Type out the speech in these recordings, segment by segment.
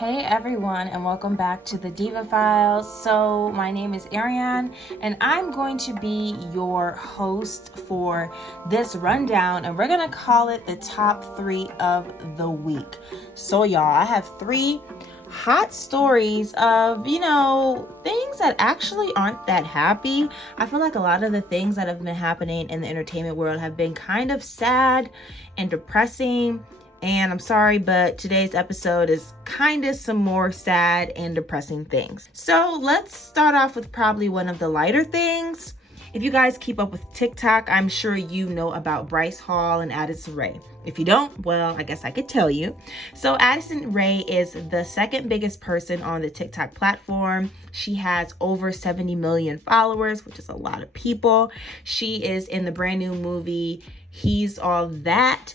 Hey everyone, and welcome back to the Diva Files. So, my name is Ariane, and I'm going to be your host for this rundown, and we're gonna call it the top 3 of the week. So, y'all, I have 3 hot stories of, things that actually aren't that happy. I feel like a lot of the things that have been happening in the entertainment world have been kind of sad and depressing. And I'm sorry, but today's episode is kind of some more sad and depressing things. So let's start off with probably one of the lighter things. If you guys keep up with TikTok, I'm sure you know about Bryce Hall and Addison Rae. If you don't, well, I guess I could tell you. So Addison Rae is the second biggest person on the TikTok platform. She has over 70 million followers, which is a lot of people. She is in the brand new movie He's All That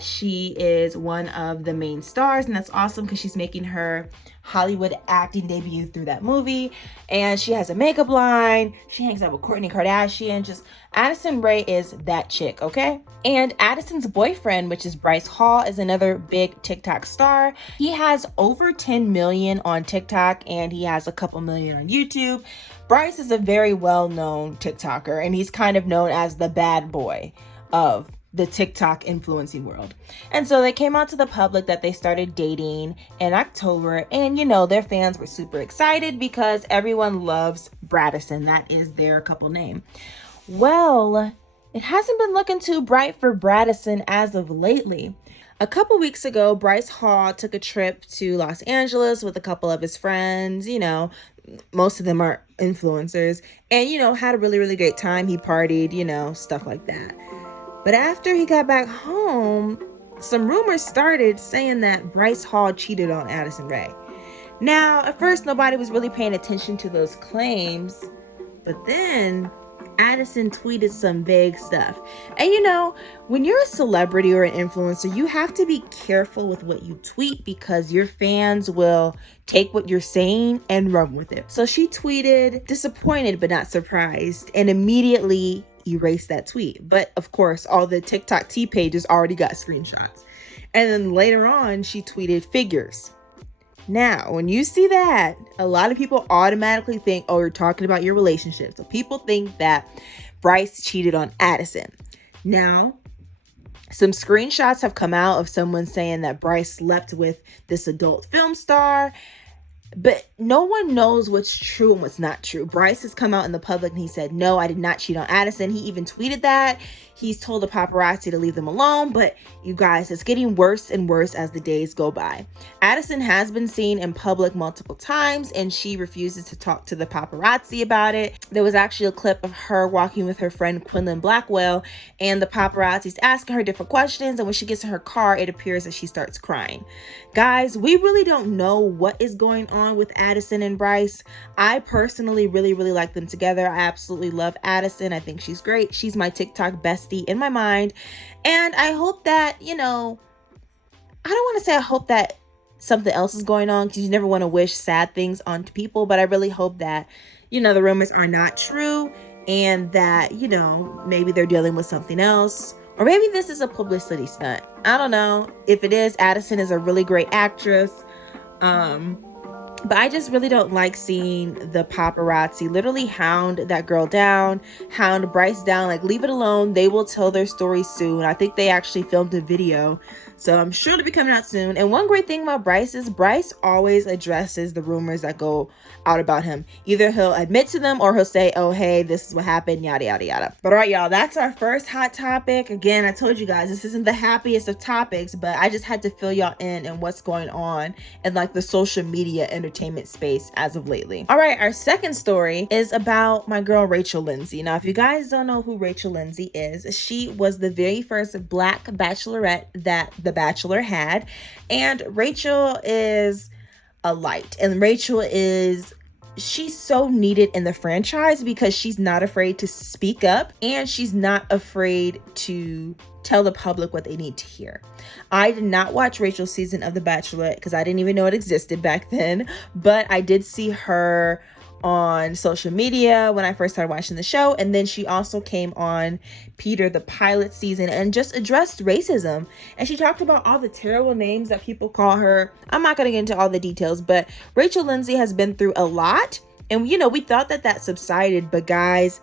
she is one of the main stars, and that's awesome because she's making her Hollywood acting debut through that movie. And she has a makeup line. She hangs out with Kourtney Kardashian. Just Addison Rae is that chick, okay? And Addison's boyfriend, which is Bryce Hall, is another big TikTok star. He has over 10 million on TikTok, and he has a couple million on YouTube. Bryce is a very well-known TikToker, and he's kind of known as the bad boy of the TikTok influencing world. And so they came out to the public that they started dating in October, and their fans were super excited because everyone loves Bradison. That is their couple name. Well, it hasn't been looking too bright for Bradison as of lately. A couple weeks ago, Bryce Hall took a trip to Los Angeles with a couple of his friends. Most of them are influencers, and had a really, really great time. He partied, stuff like that. But after he got back home, some rumors started saying that Bryce Hall cheated on Addison Rae. Now, at first, nobody was really paying attention to those claims, but then Addison tweeted some vague stuff. And when you're a celebrity or an influencer, you have to be careful with what you tweet because your fans will take what you're saying and run with it. So she tweeted, "Disappointed but not surprised," and immediately erase that tweet. But of course, all the TikTok T pages already got screenshots. And then later on, she tweeted figures. Now, when you see that, a lot of people automatically think, oh, you're talking about your relationship. So people think that Bryce cheated on Addison. Now, some screenshots have come out of someone saying that Bryce slept with this adult film star. But no one knows what's true and what's not true. Bryce has come out in the public and he said, no, I did not cheat on Addison. He even tweeted that. He's told the paparazzi to leave them alone. But you guys, it's getting worse and worse as the days go by. Addison has been seen in public multiple times and she refuses to talk to the paparazzi about it. There was actually a clip of her walking with her friend Quinlan Blackwell, and the paparazzi's asking her different questions. And when she gets in her car, it appears that she starts crying. Guys, we really don't know what is going on with Addison and Bryce. I personally really, really like them together. I absolutely love Addison. I think she's great. She's my TikTok bestie in my mind. And I hope that, I don't want to say I hope that something else is going on because you never want to wish sad things onto people. But I really hope that, the rumors are not true and that, maybe they're dealing with something else. Or maybe this is a publicity stunt. I don't know. If it is, Addison is a really great actress. But I just really don't like seeing the paparazzi literally hound that girl down, hound Bryce down, like leave it alone. They will tell their story soon. I think they actually filmed a video, so I'm sure it'll be coming out soon. And one great thing about Bryce is Bryce always addresses the rumors that go out about him. Either he'll admit to them or he'll say, oh, hey, this is what happened, yada, yada, yada. But all right, y'all, that's our first hot topic. Again, I told you guys, this isn't the happiest of topics, but I just had to fill y'all in and what's going on in like the social media entertainment space as of lately. All right, our second story is about my girl, Rachel Lindsay. Now, if you guys don't know who Rachel Lindsay is, she was the very first Black bachelorette that The Bachelor had. And Rachel is a light. And Rachel she's so needed in the franchise because she's not afraid to speak up and she's not afraid to tell the public what they need to hear. I did not watch Rachel's season of The Bachelor because I didn't even know it existed back then, but I did see her on social media when I first started watching the show. And then she also came on Peter the Pilot season and just addressed racism. And she talked about all the terrible names that people call her. I'm not going to get into all the details, but Rachel Lindsay has been through a lot. And, you know, we thought that subsided, but guys,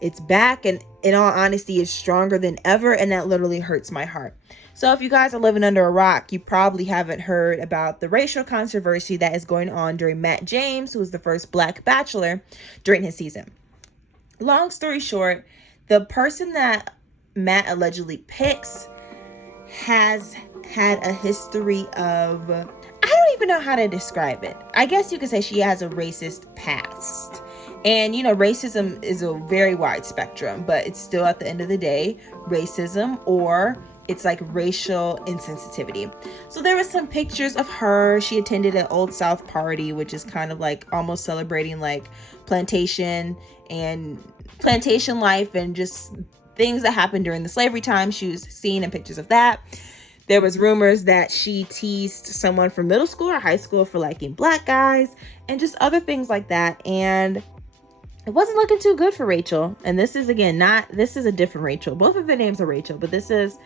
it's back. And in all honesty, it's stronger than ever. And that literally hurts my heart. So if you guys are living under a rock, you probably haven't heard about the racial controversy that is going on during Matt James, who was the first Black Bachelor during his season. Long story short, the person that Matt allegedly picks has had a history of, I don't even know how to describe it. I guess you could say she has a racist past. And, you know, racism is a very wide spectrum, but it's still at the end of the day, racism, or it's like racial insensitivity. So there was some pictures of her. She attended an Old South party, which is kind of like almost celebrating like plantation life and just things that happened during the slavery time. She was seen in pictures of that. There was rumors that she teased someone from middle school or high school for liking Black guys and just other things like that. And it wasn't looking too good for Rachel. And this is, again, this is a different Rachel. Both of their names are Rachel, but this is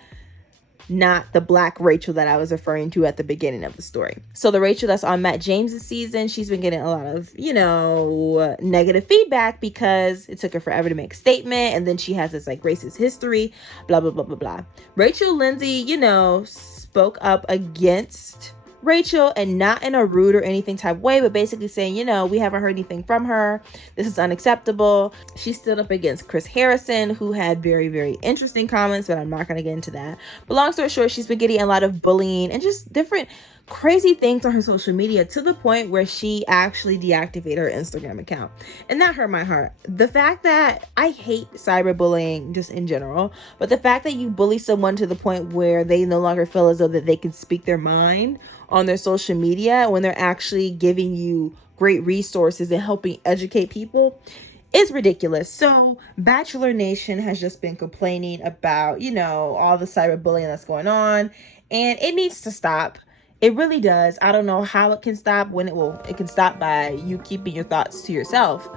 not the Black Rachel that I was referring to at the beginning of the story. So the Rachel that's on Matt James's season, she's been getting a lot of, you know, negative feedback because it took her forever to make a statement. And then she has this like racist history, blah, blah, blah, blah, blah. Rachel Lindsay, you know, spoke up against Rachel, and not in a rude or anything type way, but basically saying, you know, we haven't heard anything from her. This is unacceptable. She stood up against Chris Harrison, who had very, very interesting comments, but I'm not going to get into that. But long story short, she's been getting a lot of bullying and just different crazy things on her social media, to the point where she actually deactivated her Instagram account. And that hurt my heart. The fact that I hate cyberbullying just in general, but the fact that you bully someone to the point where they no longer feel as though that they can speak their mind on their social media when they're actually giving you great resources and helping educate people is ridiculous. So Bachelor Nation has just been complaining about, you know, all the cyberbullying that's going on, and it needs to stop. It really does. I don't know how it can stop. It can stop by you keeping your thoughts to yourself.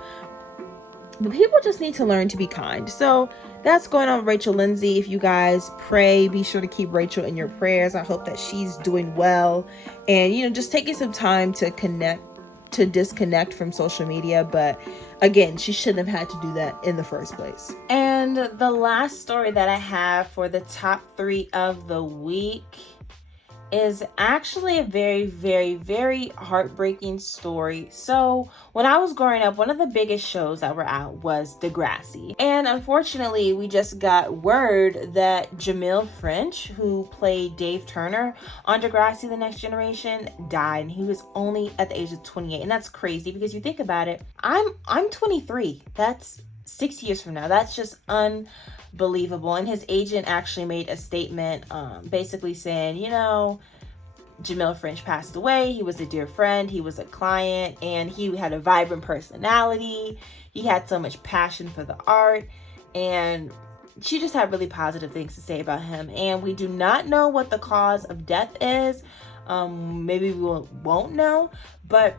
But people just need to learn to be kind. So that's going on with Rachel Lindsay. If you guys pray, be sure to keep Rachel in your prayers. I hope that she's doing well. And, you know, just taking some time to disconnect from social media. But again, she shouldn't have had to do that in the first place. And the last story that I have for the top 3 of the week is actually a very, very, very heartbreaking story. So when I was growing up, one of the biggest shows that were out was Degrassi. And unfortunately, we just got word that Jamil French, who played Dave Turner on Degrassi The Next Generation, died. And he was only at the age of 28. And that's crazy because you think about it, I'm 23. That's 6 years from now. That's just unbelievable. And his agent actually made a statement basically saying, you know, Jamil French passed away. He was a dear friend. He was a client, and he had a vibrant personality. He had so much passion for the art, and she just had really positive things to say about him. And we do not know what the cause of death is. Maybe we won't know, but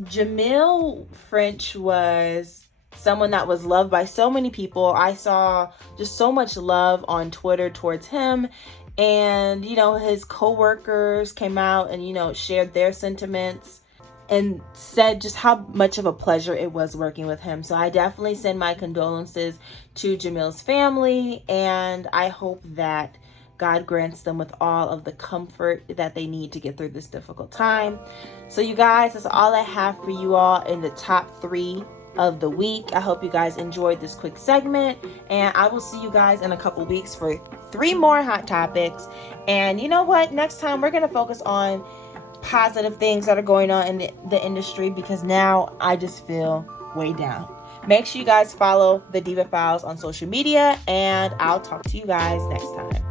Jamil French was someone that was loved by so many people. I saw just so much love on Twitter towards him. And, you know, his coworkers came out and, you know, shared their sentiments and said just how much of a pleasure it was working with him. So I definitely send my condolences to Jamil's family, and I hope that God grants them with all of the comfort that they need to get through this difficult time. So you guys, that's all I have for you all in the top 3 of the week. I hope you guys enjoyed this quick segment, and I will see you guys in a couple weeks for 3 more hot topics. And you know what? Next time we're going to focus on positive things that are going on in the industry, because now I just feel way down. Make sure you guys follow the Diva Files on social media, and I'll talk to you guys next time.